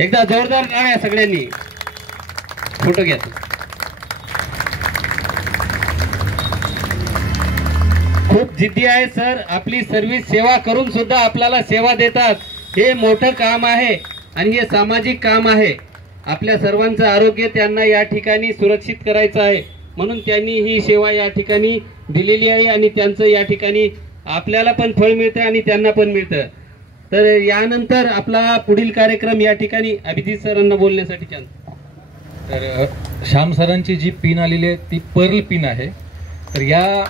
एकदा जोरदार टाळ्या सगळ्यांनी. फोटो घ्या. खूप जिद्दी आहे सर. आपली सर्व्हिस सेवा करून सुद्धा आपल्याला सेवा देतात. हे मोठं काम आहे आणि हे सामाजिक काम आहे. आपल्या सर्वांचं आरोग्य त्यांना या ठिकाणी सुरक्षित करायचं आहे म्हणून त्यांनी ही सेवा या ठिकाणी दिलेली आहे आणि त्यांचं या ठिकाणी आपल्याला पण फळ मिळतं आणि त्यांना पण मिळतं. तर यानंतर आपला पुढील कार्यक्रम या ठिकाणी अभिजित सरांना बोलण्यासाठी चान्स. तर श्याम सरांची जी पिन आलेली आहे ती पर्ल पिन आहे. तर या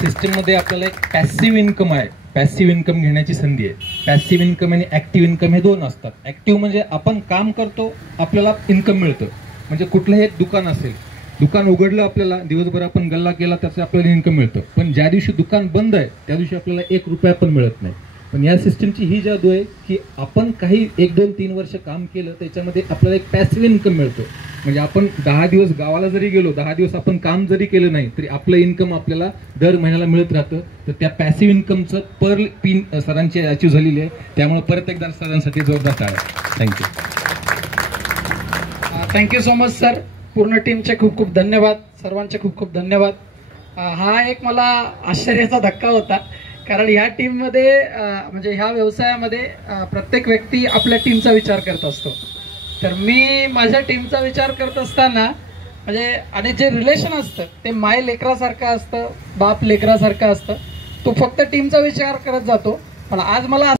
सिस्टम मध्ये आपल्याला एक पॅसिव्ह इन्कम आहे. पॅसिव्ह इन्कम घेण्याची संधी आहे. पॅसिव्ह इन्कम आणि ऍक्टिव्ह इन्कम हे दोन असतात. ऍक्टिव्ह म्हणजे आपण काम करतो आपल्याला इन्कम मिळतं. म्हणजे कुठलंही एक दुकान असेल, दुकान उघडलं आपल्याला दिवसभर आपण गल्ला केला त्याचं आपल्याला इन्कम मिळतं. पण ज्या दिवशी दुकान बंद आहे त्या दिवशी आपल्याला 1 रुपया पण मिळत नाही. पण या सिस्टमची ही जादू आहे की आपण काही 1, 2, 3 वर्ष काम केलं त्याच्यामध्ये आपल्याला एक पॅसिव्ह इन्कम मिळतो. म्हणजे आपण 10 दिवस गावाला जरी गेलो, 10 दिवस आपण काम जरी केलं नाही तरी आपलं इन्कम आपल्याला दर महिन्याला मिळत राहतं. तर त्या पॅसिव्ह इन्कमचं पर्ल पिन सरांची अचीव झालेली आहे. त्यामुळे परत एकदा सरांसाठी जोरदार टाळ्या. Thank you. Thank you so much sir. पूर्ण टीमचे खूप खूप धन्यवाद. सर्वांचे खूप खूप धन्यवाद. हा एक मला आश्चर्याचा धक्का होता कारण ह्या टीममध्ये म्हणजे ह्या व्यवसायामध्ये प्रत्येक व्यक्ती आपल्या टीमचा विचार करत असतो. तर मी माझ्या टीमचा विचार करत असताना म्हणजे आणि जे रिलेशन असतं ते माय लेकरासारखं असतं, बाप लेकरासारखं असतं. तो फक्त टीमचा विचार करत जातो. पण आज मला